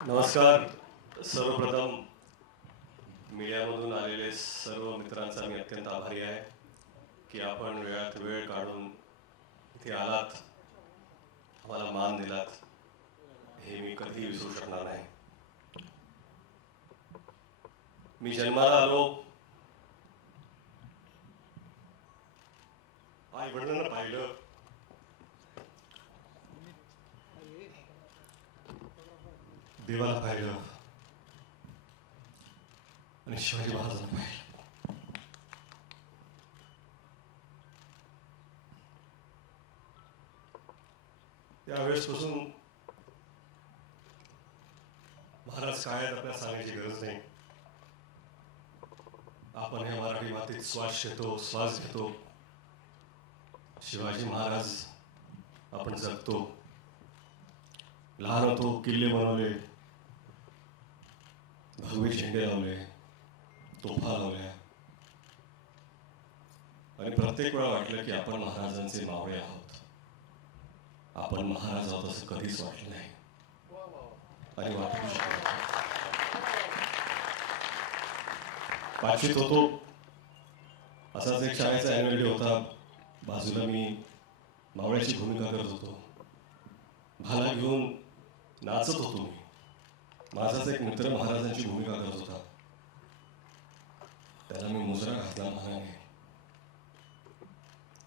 नमस्कार. सर्वप्रथम मीडियामधून आलेले सर्व मित्रांचा मी अत्यंत आभारी आहे की आपण वेळात वेळ काढून इथे आलात, आम्हाला मान दिलात, हे मी कधी विसरू शकणार नाही. मी जन्माला आलो, आई वडिलांना पाहिलं, देवाला पाहिलं आणि शिवाजी महाराजांना पाहिलं. त्यावेळेसपासून महाराज काय आहेत आपल्याला सांगायची गरज नाही. आपण या मराठी मातीत श्वास घेतो. शिवाजी महाराज आपण जगतो. लहान होतो, किल्ले बनवले, भगवे झेंडे लावले, तोफा लावल्या आणि प्रत्येक वेळा वाटलं की आपण महाराजांचे मावळे आहोत. आपण महाराज आहोत असं कधीच वाटलं नाही आणि वाटू शकत नाही. पाचवीत होतो, असाच एक शाळेचा ॲन्युअल डे होता. बाजूला मी मावळ्याची भूमिका करत होतो. भाला घेऊन नाचत होतो मी. माझाच एक मित्र महाराजांची भूमिका करत होता. त्याला मी मुजरा घातला महाराने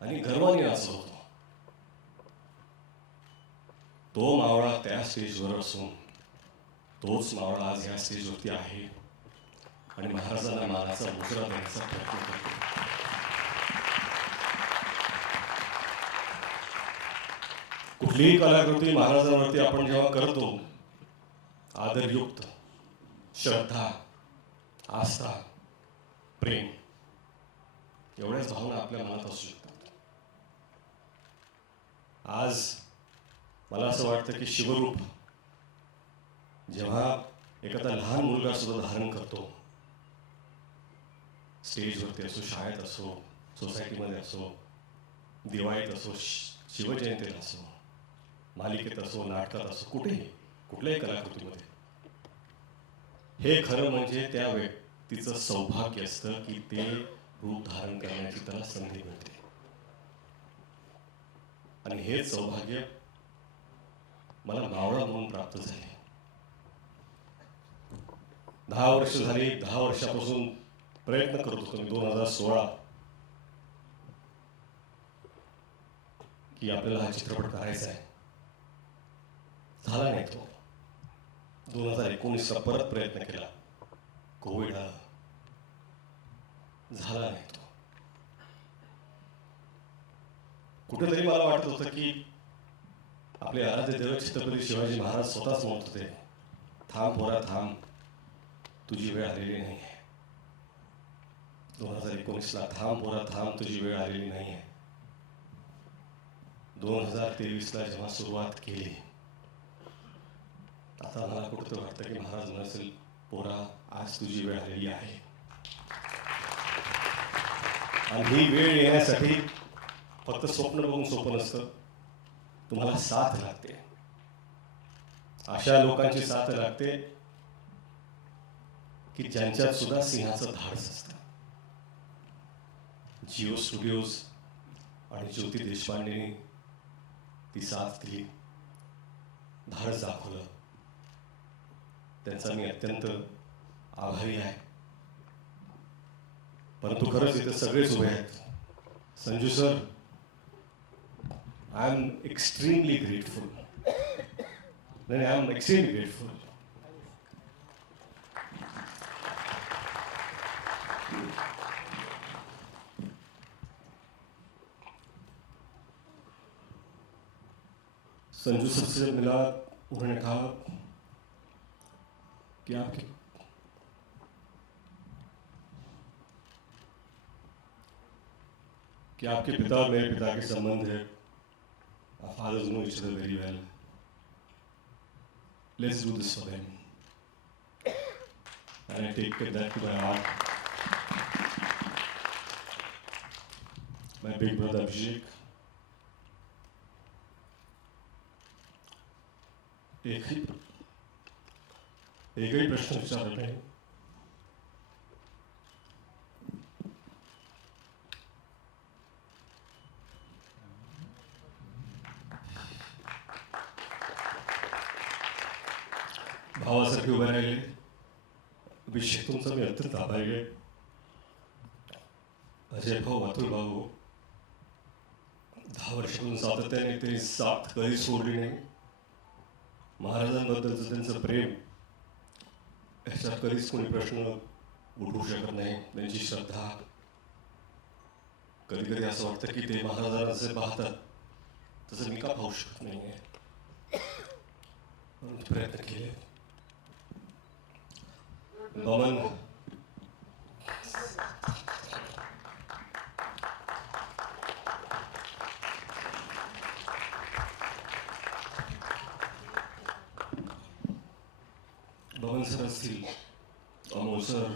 आणि गर्वाने नाचत होतो. तो मावळा त्या स्टेजवर असून तोच मावळा आज या स्टेजवरती आहे आणि महाराजांना मानाचा मुजरा देण्याचा प्रयत्न करतो. कुठलीही कलाकृती महाराजांवरती आपण जेव्हा करतो, आदरयुक्त, श्रद्धा, आस्था, प्रेम एवढ्याच भावना आपल्या मनात असू शकतात. आज मला असं वाटतं की शिवरूप जेव्हा एखादा लहान मुलगा सुद्धा धारण करतो, स्टेजवरती असो, शाळेत असो, सोसायटीमध्ये असो, दिवाळीत असो, शिवजयंतीला असो, मालिकेत असो, नाटकात असो, कुठल्याही कलाकृतीमध्ये, हे खरं म्हणजे त्या व्यक्तीचं सौभाग्य असतं की ते रूप धारण करण्याची त्याला संधी मिळते. आणि हेच सौभाग्य मला मावळा म्हणून प्राप्त झाले. 10 वर्ष झाली. 10 वर्षापासून प्रयत्न करत होतो मी 2016 की आपल्याला हा चित्रपट करायचा आहे. झाला नाही तो. 2019ला परत प्रयत्न केला. कोविड आला, झाला नाही तो. कुठेतरी मला वाटत होतं की आपले आराध्य दैवत छत्रपती शिवाजी महाराज स्वतःच म्हणत होते, थांब पोरा थांब, तुझी वेळ आलेली नाही आहे. 2019ला थांब पोरा थांब, तुझी वेळ आलेली नाही आहे. 2023ला जेव्हा सुरुवात केली, आता मला कुठं वाटतं की महाराज नसेल, पोरा आज तुझी वेळ आलेली आहे. आणि ही वेळ येण्यासाठी फक्त स्वप्न बघून सोपं नसतं. तुम्हाला साथ लागते. अशा लोकांची साथ लागते की ज्यांच्यात सुद्धा सिंहाचं धाडस असतं. जिओ स्टुडिओज आणि ज्योती देशपांडेंनी ती साथ दिली, धाडस दाखवलं. त्यांचा मी अत्यंत आभारी आहे. परंतु खरंच इथे सगळेच उभे आहेत. Sanju sir, I am extremely grateful. I am extremely grateful. Sanju sir से मिला, उन्होंने कहा कि आपके पिता और मेरे पिता के संबंध है. Our fathers know each other very well. Let's do this for them. And I take that to my heart. My big brother Abhishek. एक ही एकही प्रश्न विचारला नाही. भावासारखे उभे राहिले. अभिषेक तुमचा मी अत्यंत आभारी आहे. अजय भाऊ, अतुल भाऊ, 10 वर्षापासून सातत्याने ते साथ कधी सोडली नाही. महाराजांबद्दलचं त्यांचं प्रेम याच्यात कधीच कोणी प्रश्न उठवू शकत नाही. त्यांची श्रद्धा, कधी कधी असं वाटतं की ते महाराजांना जे पाहतात तसं मी का पाहू शकत नाही आहे. प्रयत्न केले. बमन बमन सर असतील, अमोल सर,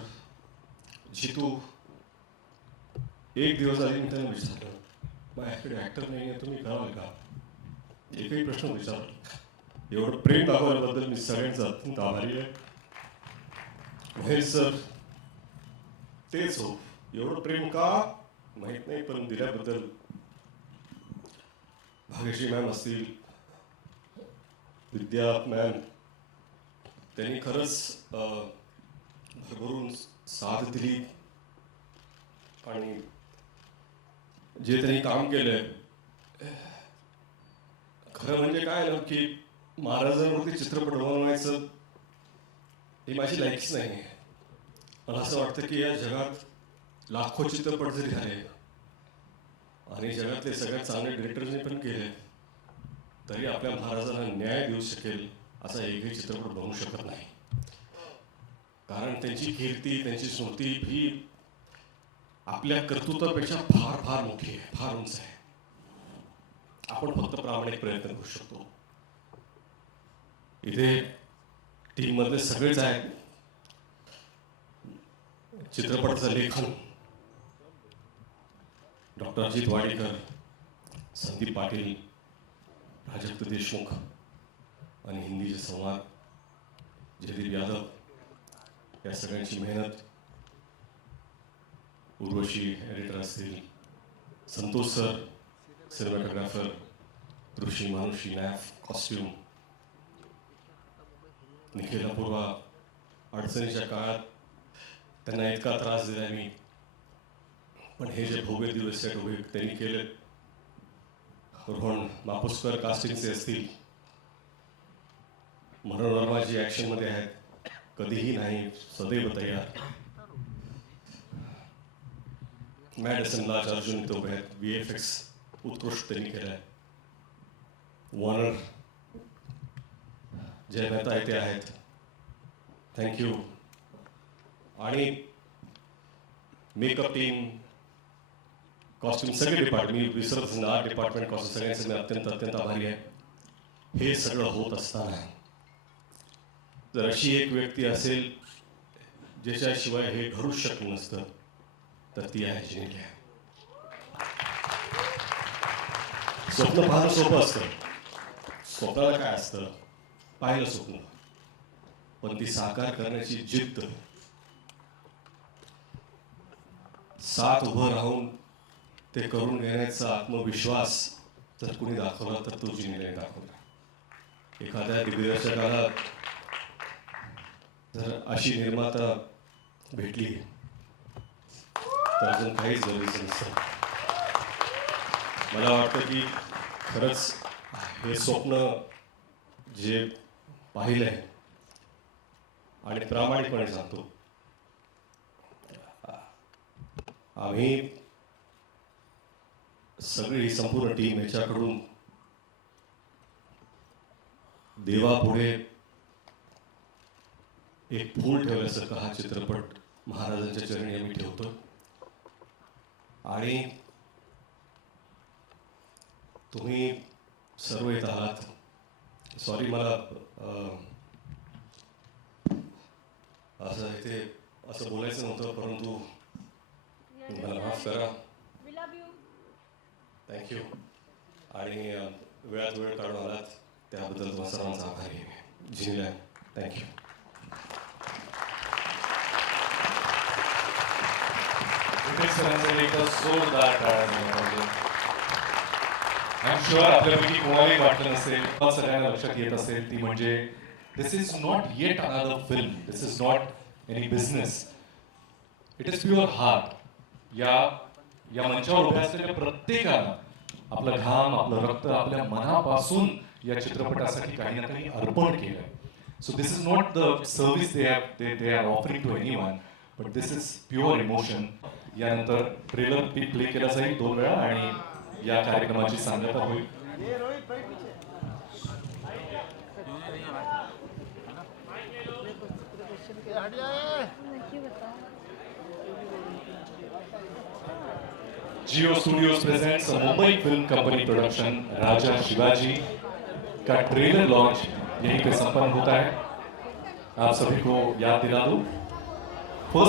जितू. एक दिवस आधी मी त्यांना विचारलं, माझ्याकडे ॲक्टर नाही आहे, तुम्ही कराल का? एकही प्रश्न विचारला. एवढं प्रेम दाखवल्याबद्दल मी सगळ्यांचा अत्यंत आभारी आहे. महेश सर तेच हो, एवढं प्रेम का माहीत नाही, पण दिल्याबद्दल. भाग्यश्री मॅम असतील, विद्या मॅम, त्यांनी खरंच भरभरून साथ दिली. आणि जे त्यांनी काम केलंय, खरं म्हणजे काय ना की महाराजांवरती चित्रपट बनवायचं ही माझी लायकीच नाही आहे. मला असं वाटतं की या जगात लाखो चित्रपट जरी झाले आणि जगातले सगळ्यात चांगले डिरेक्टर्सने पण केले, तरी आपल्या महाराजांना न्याय देऊ शकेल असा एकही चित्रपट बनवू शकत नाही. कारण त्यांची कीर्ती, त्यांची स्मृती ही आपल्या कर्तृत्वापेक्षा फार फार मोठी आहे, फार उंच आहे. आपण फक्त प्रामाणिक प्रयत्न करू शकतो. इथे टीममधले सगळेच आहेत. चित्रपटाचं लेखन डॉक्टर अजित वाडेकर, संदीप पाटील, प्राजक्त देशमुख आणि हिंदीचे संवाद जयदीप यादव, या सगळ्यांची मेहनत. उर्वशी एडिटर असतील, संतोष सर सिनेमॅटोग्राफर, ऋषी मानुषी नॅफ कॉस्ट्यूम, निखिल अपूर्वा. अडचणीच्या काळात त्यांना इतका त्रास दिला मी, पण हे जे भव्य दिवस सेट उभे त्यांनी केले. रोहन मापुसकर कास्टिंगचे असतील, मनोरमा जी ॲक्शनमध्ये आहेत, कधीही नाही, सदैव तयार. मॅडिसन लाज अर्जुन इथे उभे आहेत, VFX उत्कृष्ट त्यांनी केलं आहे. वॉर्नर जय मेहता इथे आहेत, थँक्यू. आणि मेकअप टीम, कॉस्ट्यूम, सगळे डिपार्टमेंट, मी विसरत नाही, आर्ट डिपार्टमेंट, कॉस्ट्यूम, सगळ्यांचे मी अत्यंत अत्यंत आभारी आहे. हे सगळं होत असताना जर अशी एक व्यक्ती असेल ज्याच्याशिवाय हे घडूच शकलं नसतं, तर ती आहे जिनिया. स्वप्न पाहणं सोपं असतं. स्वप्नाला काय असतं, पाहिलं स्वप्न, पण ती साकार करण्याची जिद्द, साथ उभं राहून ते करून घेण्याचा आत्मविश्वास जर कुणी दाखवला तर तो जिनियाने दाखवला. एखाद्या दिग्दर्शकाला जर अशी निर्माता भेटली तर अजून काहीच गरजेचं नसतं. मला वाटतं की खरंच हे स्वप्न जे पाहिलं आहे आणि प्रामाणिकपणे सांगतो, आम्ही सगळी ही संपूर्ण टीम याच्याकडून देवापुढे एक फूल ठेवल्यासारखं हा चित्रपट महाराजांच्या चरणी आम्ही ठेवतो. आणि तुम्ही सर्व येत आहात. सॉरी, मला असं इथे असं बोलायचं नव्हतं, परंतु मला माफ करा. थँक्यू. आणि वेळात वेळ काढून आलात त्याबद्दल तुम्हाला सर्वांचा आभारी आहे. जिनिया, थँक्यू. सरांसाठी एकदा जोरदार टाळ्या. आय एम शुअर आपल्यापैकी कोणालाही वाटलं नसेल, सगळ्यांना लक्षात येत असेल, ती म्हणजे this is not yet another film, this is not any business, it is pure heart. या मंचावर उभ्या असलेल्या प्रत्येकानं आपलं घाम, आपलं रक्त, आपल्या मनापासून या चित्रपटासाठी काही ना काही अर्पण केलं. So this is not the service they are offering to anyone, but this is pure emotion. यानंतर ट्रेलर प्ले केला जाईल 2 वेळा आणि या कार्यक्रमाची सांगता होईल. Jio studios presents Mumbai film company production Raja Shivaji का ट्रेलर लॉन्च यहीं पे संपन्न होता है. आप सभी को याद दिला दूं, 1